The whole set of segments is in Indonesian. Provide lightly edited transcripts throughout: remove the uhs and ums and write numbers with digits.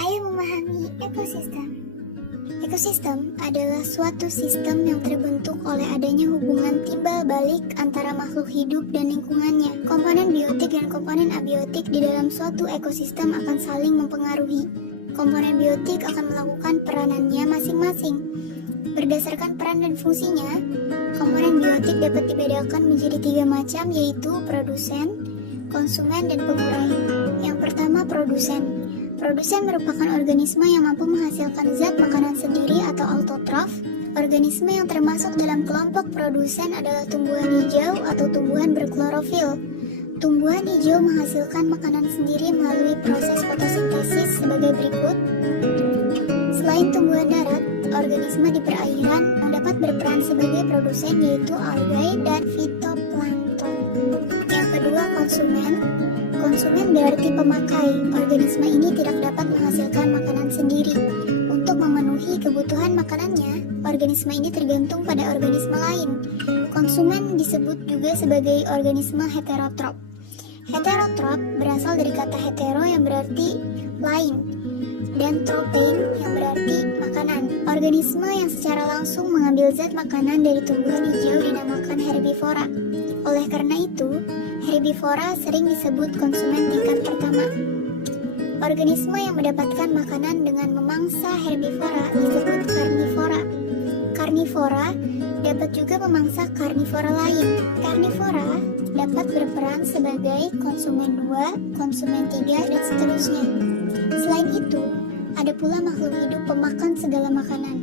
Ayo memahami ekosistem. Ekosistem adalah suatu sistem yang terbentuk oleh adanya hubungan timbal balik antara makhluk hidup dan lingkungannya. Komponen biotik dan komponen abiotik di dalam suatu ekosistem akan saling mempengaruhi. Komponen biotik akan melakukan peranannya masing-masing. Berdasarkan peran dan fungsinya, komponen biotik dapat dibedakan menjadi 3 macam, yaitu produsen, konsumen, dan pengurai. Yang pertama, produsen. Produsen merupakan organisme yang mampu menghasilkan zat makanan sendiri atau autotrof. Organisme yang termasuk dalam kelompok produsen adalah tumbuhan hijau atau tumbuhan berklorofil. Tumbuhan hijau menghasilkan makanan sendiri melalui proses fotosintesis sebagai berikut. Selain tumbuhan darat, organisme di perairan yang dapat berperan sebagai produsen yaitu algae dan fitoplankton. Yang kedua, konsumen. Konsumen berarti pemakai. Organisme ini tidak dapat menghasilkan makanan sendiri. Untuk memenuhi kebutuhan makanannya, organisme ini tergantung pada organisme lain. Konsumen disebut juga sebagai organisme heterotrop. Heterotrop berasal dari kata hetero yang berarti lain, dan tropein yang berarti makanan. Organisme yang secara langsung mengambil zat makanan dari tumbuhan hijau dinamakan herbivora. Oleh karena itu, herbivora sering disebut konsumen tingkat pertama. Organisme yang mendapatkan makanan dengan memangsa herbivora disebut karnivora. Karnivora dapat juga memangsa karnivora lain. Karnivora dapat berperan sebagai konsumen 2, konsumen 3, dan seterusnya. Selain itu, ada pula makhluk hidup pemakan segala makanan,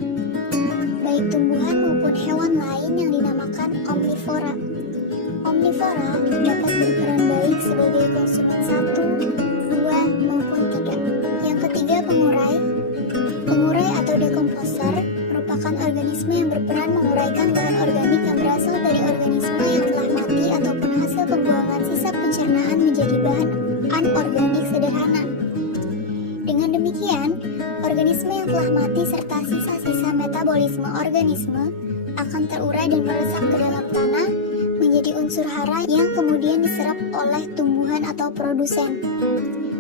baik tumbuhan maupun hewan lain yang dinamakan omnivora. Omnivora dapat berperan baik sebagai konsumen 1, 2, maupun 3. Yang ketiga, pengurai. Pengurai atau dekomposer merupakan organisme yang berperan menguraikan bahan organik yang berasal dari organisme yang telah mati ataupun hasil pembuangan sisa pencernaan menjadi bahan anorganik sederhana. Dengan demikian, organisme yang telah mati serta sisa-sisa metabolisme organisme akan terurai dan meresap ke dalam tanah menjadi unsur hara yang kemudian diserap oleh tumbuhan atau produsen.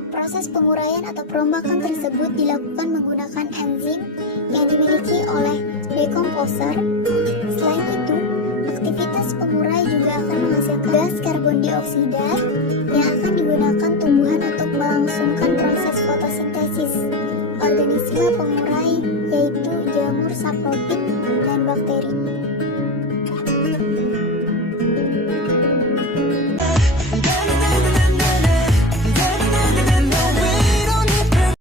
Proses penguraian atau perombakan tersebut dilakukan menggunakan enzim yang dimiliki oleh dekomposer. Selain itu, aktivitas pengurai juga akan menghasilkan gas karbon dioksida yang akan digunakan tumbuhan untuk melangsungkan proses fotosintesis. Organisme pengurai yaitu jamur sapropit